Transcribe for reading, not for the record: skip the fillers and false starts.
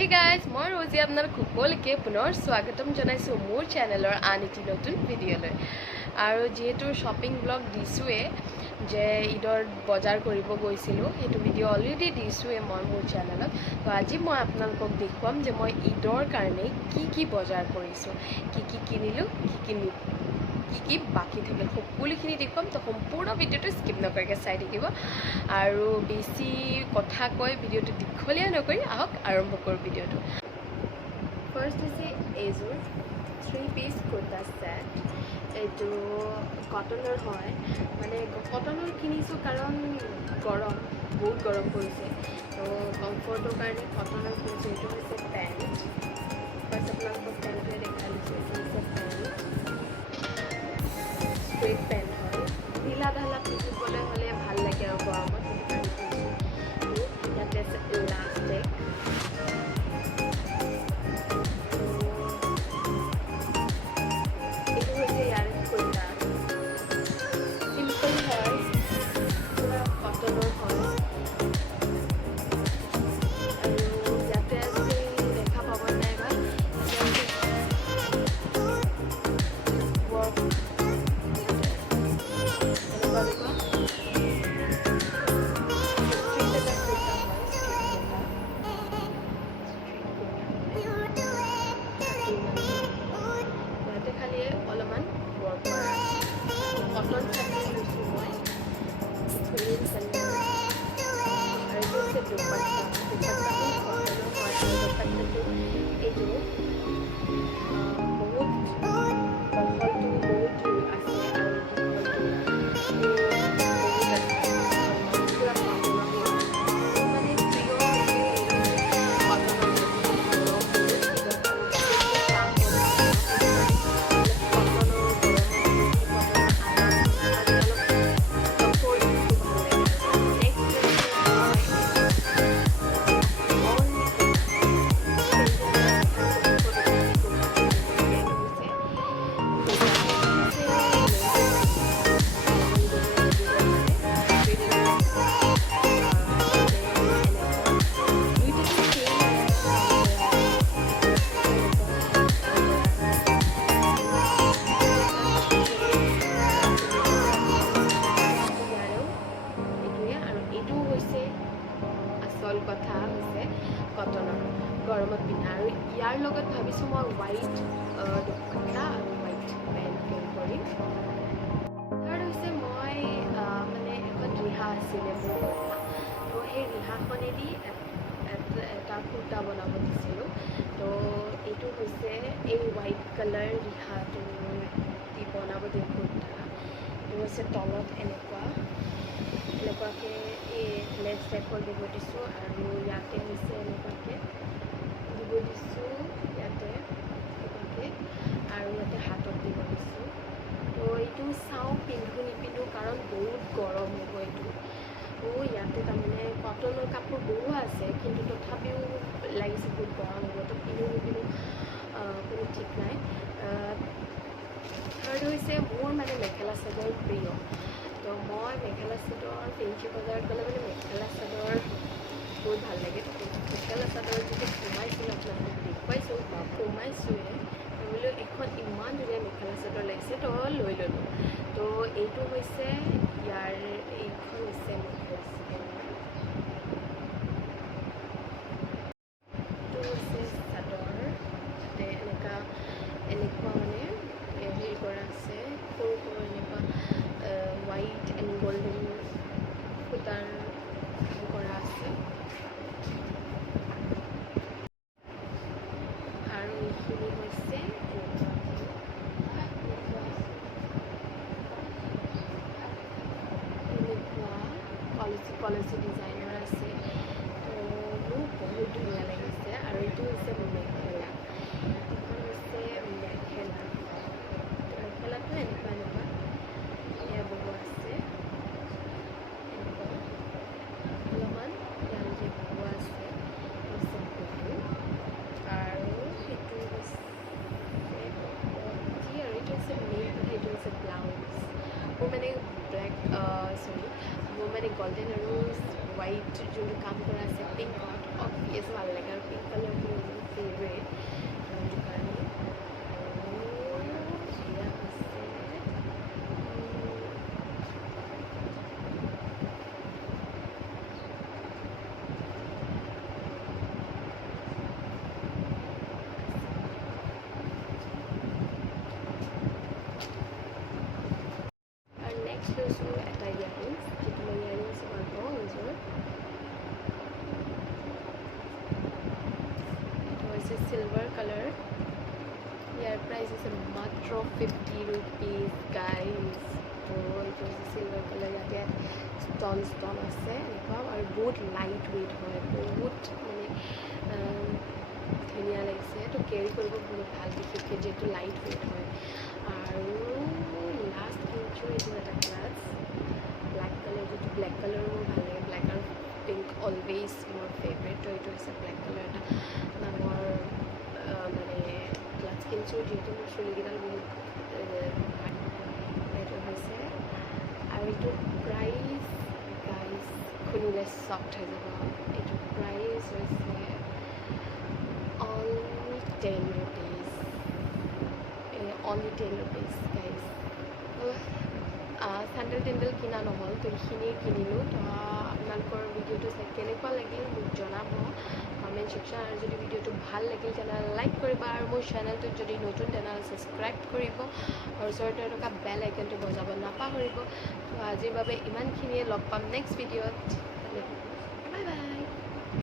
Hey guys, মই ৰজি আপোনালোক সকলোকে পুনৰ স্বাগতম জনাইছো মোৰ চেনেলৰ আন এটি নতুন ভিডিঅ'লৈ। আৰু যেহেতু শপিং ব্লগ দিছোৱে যে ঈদৰ বজাৰ কৰিব গৈছিলো, সেইটো ভিডিঅ' অলৰেডি দিছোৱে মই মোৰ চেনেলত। তো আজি মই আপোনালোকক দেখুৱাম যে মই ঈদৰ কাৰণে কি বজাৰ কৰিছো, কি কিনিলো, কি বাকি থাকিল, সকলোখিনি দেখুৱাম। তো সম্পূৰ্ণ ভিডিঅ'টো স্কিপ নকৰাকৈ চাই থাকিব আৰু বেছি কথা কৈ ভিডিঅ'টো দীঘলীয়া নকৰি আহক আৰম্ভ কৰোঁ ভিডিঅ'টো। ফাৰ্ষ্ট হৈছে এইযোৰ 3-piece কুৰ্তা ছেট। এইটো কটনৰ হয়, মানে কটনৰ কিনিছোঁ কাৰণ বহুত গৰম পৰিছে, তো কমফৰ্টৰ কাৰণে কটনৰ কিনিছোঁ। এইটো হৈছে পেণ্ট। ফাৰ্ষ্ট আপোনালোকক পেণ্টটোৱে দেখাই দিছোঁ। এইটো হৈছে পেণ্ট, ষ্ট্ৰেইট পেণ্ট হয়। ঢিলা ঢালা পিন্ধিবলৈ হ'লে ভাল লাগে আৰু গৰমত, সেইটো কাৰণে কিনিছোঁ। ইয়াতে আছে ইলাষ্টিক। এইটো হৈছে ইয়াৰ কুৰ্তা, চিম্পল হয়, পুৰা কটনৰ হয়। আৰু ইয়াতে আছে, দেখা পাব নাইবা ইয়াতে ৱৰ্ক এনেকুৱা ইয়াতে খালি অলপমান ৱৰ্ক কৰা কটন চাৰ্ট লৈছোঁ মই, গ্ৰীণ কালাৰ। আৰু এইটো হৈছে দুপাট্টা। দুপাট্টাটো কটনৰ হয় আৰু দুপাট্টাটো এইটো বহুত বহলটো বহুত জোৰ আছে আৰু দীঘলটো বহুত আছে, পুৰা পাতলা মানে প্ৰিয় হৈছে কটনৰ কথা হৈছে কটনৰ গৰমত পিন্ধা। আৰু ইয়াৰ লগত ভাবিছোঁ মই হোৱাইট দুপাট্টা আৰু হোৱাইট পেণ্ট কেৰি কৰিম। থাৰ্ড হৈছে মই মানে এখন ৰিহা আছিলে মোৰ ঘৰত, তো সেই ৰিহাখনেদি এটা কুৰ্তা বনাব দিছিলোঁ। তো এইটো হৈছে এই হোৱাইট কালাৰ ৰিহাটো দি বনাব দিম কুৰ্তা। এইটো হৈছে তলত এনেকুৱাকৈ এই লেছ টাইপৰ দিব দিছোঁ, আৰু ইয়াতে হৈছে এনেকুৱাকৈ দিব দিছোঁ, ইয়াতে এনেকুৱাকৈ, আৰু ইয়াতে হাতত দিব দিছোঁ। তো এইটো চাওঁ পিন্ধো নিপিন্ধো, কাৰণ বহুত গৰম হ'ব এইটো। ইয়াতে তাৰমানে কটনৰ কাপোৰ বহু আছে, কিন্তু তথাপিও লাগিছে বহুত গৰম হ'ব, তো পিন্ধো নিপিন্ধো কোনো ঠিক নাই। থাৰ্ড হৈছে মোৰ মানে মেখেলা চাদৰ প্ৰিয়। তো মই মেখেলা চাদৰ ফেঞ্চি বজাৰত গ'লে মানে মেখেলা চাদৰ বহুত ভাল লাগে। মেখেলা চাদৰ যদি সোমাইছিলোঁ আপোনালোকক দেখুৱাইছোঁ বা সোমাইছোঁৱে, বোলো এখন ইমান ধুনীয়া মেখেলা চাদৰ লাগিছে, তো লৈ ল'লোঁ। তো এইটো হৈছে এইখন হৈছে মেখেলা চাদৰ, এইটো হৈছে চাদৰ। তাতে এনেকুৱা মানে হেৰি কৰা আছে, সৰু সৰু এনেকুৱা হোৱাইট এণ্ড গল্ডেন সূতাৰ কৰা আছে। আৰু এইখিনি হৈছে এনেকুৱা পলিচি ডিজাইনৰ আছে। তো মোৰ বহুত ধুনীয়া লাগিছে। আৰু এইটো হৈছে মেখেলা, এইখন হৈছে মেখেলাটো এনেকুৱা এয়া বহু আছে, অলপমান ইয়াতে বহু আছে, হৈছে বহু। আৰু সেইটো হৈছে আৰু এইটো হৈছে মেইন, সেইটো হৈছে ব্লাউজ। মোৰ মানে মোৰ মানে গল্ডেন আৰু হোৱাইট যোনটো কাম কৰা আছে পিংকত, অবভিয়াছ ভাল লাগে, আৰু পিংক কালাৰটো লৈছোঁ এটা ইয়াৰিংছ, যিটো মই ইয়াৰিংছ ভাল পাওঁ নিজৰ। এইটো হৈছে চিলভাৰ কালাৰ। ইয়াৰ প্ৰাইচ হৈছে মাত্ৰ 50 rupees গাইজ। তো এইটো হৈছে চিলভাৰ কালাৰ, ইয়াতে ষ্টন আছে এনেকুৱা, আৰু বহুত লাইট ৱেইট হয়, বহুত মানে ধুনীয়া লাগিছে। তো কেৰি কৰিব বহুত ভাল, বিশেষকৈ যিহেতু লাইট ৱেইট হয়। আৰু লাষ্ট কিনিছোঁ এইটো এটা ক্লাছ ব্লেক কালাৰ, যিটো ব্লেক কালাৰ মোৰ ভাল লাগে। ব্লেক আৰু পিংক অলৱেজ মোৰ ফেভৰেট। তো এইটো হৈছে ব্লেক কালাৰ এটা ডাঙৰ মানে ক্লাছ কিনিছোঁ, যিহেতু মোৰ চুলিকেইডাল বহুত এইটো হৈছে। আৰু এইটোৰ প্ৰাইচ গাইজ শুনিলে চফ্ট হৈ যাব। এইটোৰ প্ৰাইচ হৈছে only 10 rupees, only 10 rupees guys. চেণ্ডেল টেণ্ডেল কিনা নহ'ল, তো এইখিনিয়ে কিনিলোঁ। তো আপোনালোকৰ ভিডিঅ'টো চাই কেনেকুৱা লাগিল মোক জনাব কমেণ্ট ছেকশ্যন। আৰু যদি ভিডিঅ'টো ভাল লাগিল তেনেহ'লে লাইক কৰিব, আৰু মোৰ চেনেলটোত যদি নতুন তেনেহ'লে ছাবস্ক্ৰাইব কৰিব, আৰু ওচৰতে থকা বেল আইকনটো বজাব নাপাহৰিব। তো আজিৰ বাবে ইমানখিনিয়ে, লগ পাম নেক্সট ভিডিঅ'ত।